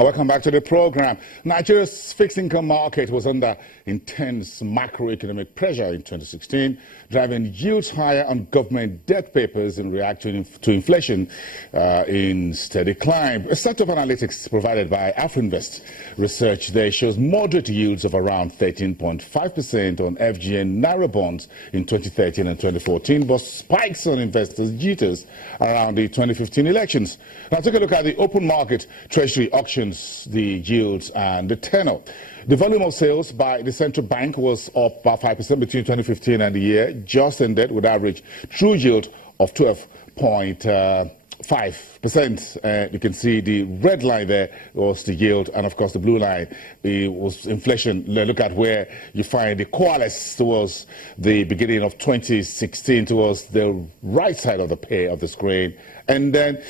Welcome back to the program. Nigeria's fixed income market was under intense macroeconomic pressure in 2016, driving yields higher on government debt papers in reaction to inflation in steady climb. A set of analytics provided by Afrinvest research there shows moderate yields of around 13.5% on FGN Naira bonds in 2013 and 2014, but spikes on investors' jitters around the 2015 elections. Now take a look at the open market treasury auction, the yields and the tenor. The volume of sales by the central bank was up by 5% between 2015 and the year just ended, with average true yield of 12.5%. You can see the red line there was the yield, and of course the blue line was inflation. Look at where you find the coalesce towards the beginning of 2016 towards the right side of the screen. And then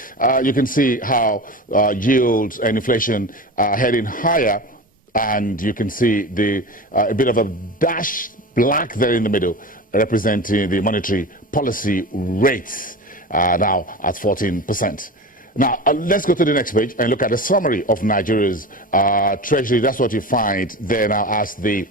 you can see how yields and inflation are heading higher, and you can see a bit of a dash black there in the middle, representing the monetary policy rates now at 14%. Now, let's go to the next page and look at the summary of Nigeria's treasury. That's what you find there now as the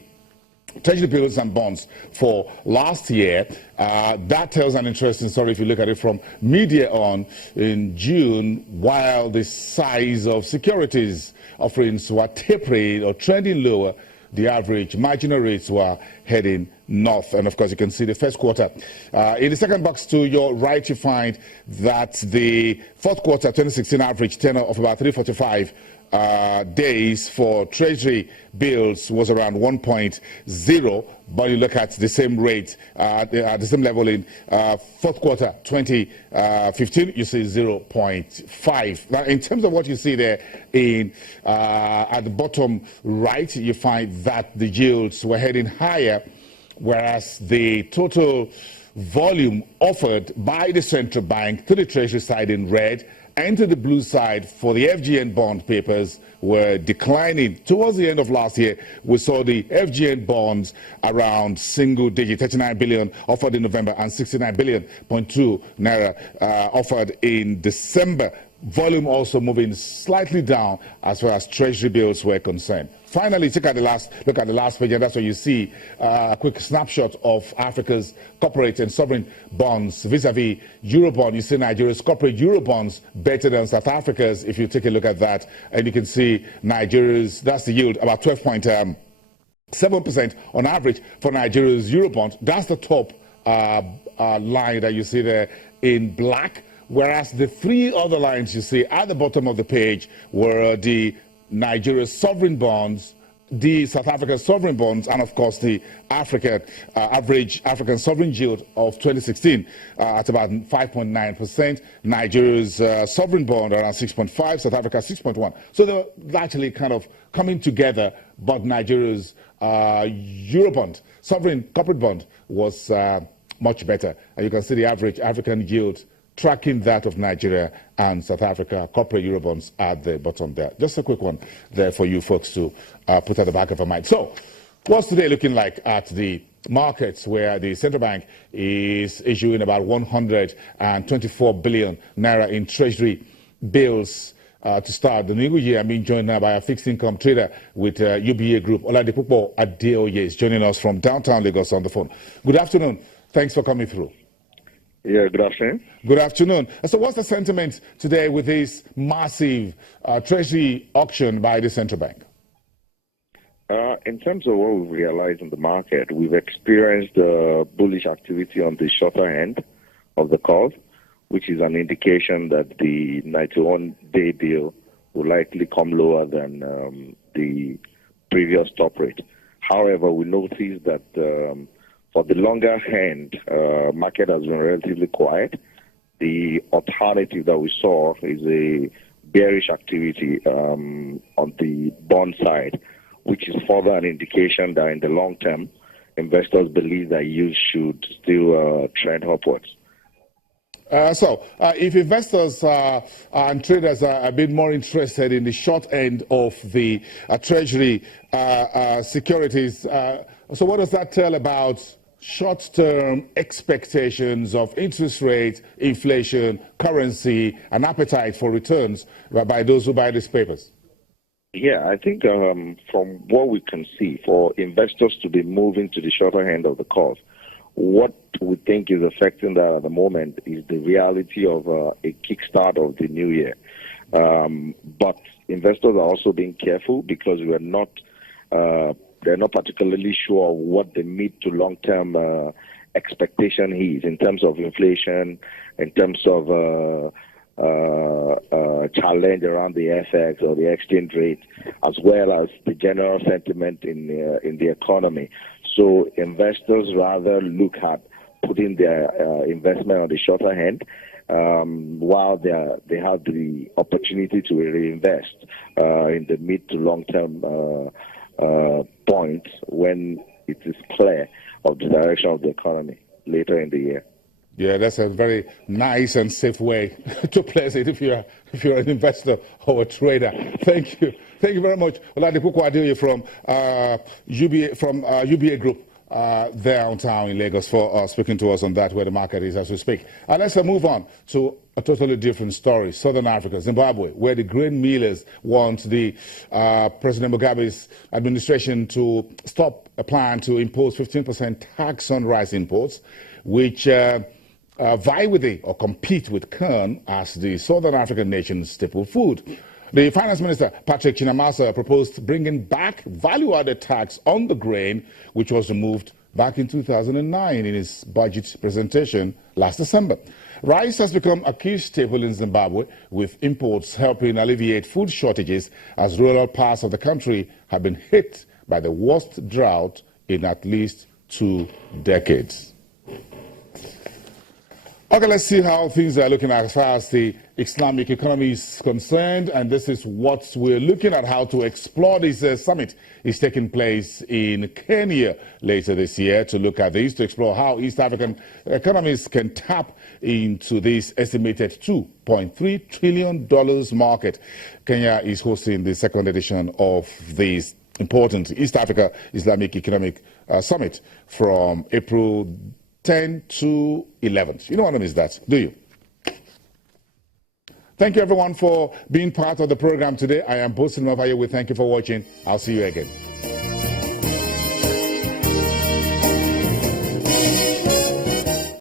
treasury bills and bonds for last year. That tells an interesting story if you look at it from mid-year on in June. While the size of securities offerings were tapering or trending lower, the average marginal rates were heading north. And of course, you can see the first quarter. In the second box to your right, you find that the fourth quarter 2016 average tenor of about 345 days for treasury bills was around 1.0, but you look at the same rate at the same level in fourth quarter 2015, you see 0.5. Now, in terms of what you see there in at the bottom right, you find that the yields were heading higher, whereas the total volume offered by the central bank to the treasury side in red and to the blue side for the FGN bond papers were declining. Towards the end of last year, we saw the FGN bonds around single digit, 39 billion offered in November and 69.2 billion naira offered in December. Volume also moving slightly down as far as treasury bills were concerned. Finally, look at the last page, and that's where you see a quick snapshot of Africa's corporate and sovereign bonds vis-a-vis Eurobond. You see Nigeria's corporate Eurobonds better than South Africa's. If you take a look at that, and you can see Nigeria's, that's the yield, about 12.7% on average for Nigeria's Eurobond. That's the top line that you see there in black. Whereas the three other lines you see at the bottom of the page were the Nigeria's sovereign bonds, the South African sovereign bonds, and of course the average African sovereign yield of 2016 at about 5.9%. Nigeria's sovereign bond around 6.5, South Africa 6.1. So they were actually kind of coming together, but Nigeria's Eurobond, sovereign corporate bond, was much better. And you can see the average African yield tracking that of Nigeria and South Africa, corporate Eurobonds at the bottom there. Just a quick one there for you folks to put at the back of your mind. So, what's today looking like at the markets, where the central bank is issuing about 124 billion naira in treasury bills to start the new year? I'm being joined now by a fixed income trader with UBA Group. Oladipupo Adeoye is joining us from downtown Lagos on the phone. Good afternoon. Thanks for coming through. Yeah, good afternoon. Good afternoon. So what's the sentiment today with this massive treasury auction by the central bank? In terms of what we've realized in the market, we've experienced bullish activity on the shorter end of the curve, which is an indication that the 91-day bill will likely come lower than the previous top rate. However, we noticed that for the longer end, market has been relatively quiet. The alternative that we saw is a bearish activity on the bond side, which is further an indication that in the long term, investors believe that yields should still trend upwards. So if investors and traders are a bit more interested in the short end of the treasury securities, so what does that tell about short-term expectations of interest rate, inflation, currency, and appetite for returns by those who buy these papers? Yeah, I think from what we can see, for investors to be moving to the shorter end of the curve, what we think is affecting that at the moment is the reality of a kickstart of the new year. But investors are also being careful because they're not particularly sure of what the mid to long term expectation is in terms of inflation, in terms of challenge around the FX or the exchange rate, as well as the general sentiment in the economy. So investors rather look at putting their investment on the shorter end while they have the opportunity to reinvest in the mid to long term points when it is clear of the direction of the economy later in the year. Yeah, that's a very nice and safe way to place it if you're an investor or a trader. Thank you very much. Oladipupo Adeoye from UBA Group downtown in Lagos for speaking to us on that, where the market is as we speak. And let's move on to a totally different story. Southern Africa, Zimbabwe, where the grain millers want the President Mugabe's administration to stop a plan to impose 15% tax on rice imports, which vie with or compete with corn as the Southern African nation's staple food. The Finance Minister, Patrick Chinamasa, proposed bringing back value-added tax on the grain, which was removed back in 2009 in his budget presentation last December. Rice has become a key staple in Zimbabwe, with imports helping alleviate food shortages as rural parts of the country have been hit by the worst drought in at least 2 decades. Okay, let's see how things are looking as far as the Islamic economy is concerned, and this is what we're looking at, how to explore. This summit is taking place in Kenya later this year to look at this, to explore how East African economies can tap into this estimated $2.3 trillion market. Kenya is hosting the second edition of this important East Africa Islamic Economic Summit from April 10 to 11. You don't want to miss that, do you? Thank you, everyone, for being part of the program today. I am Bosin Mavaye. We thank you for watching. I'll see you again.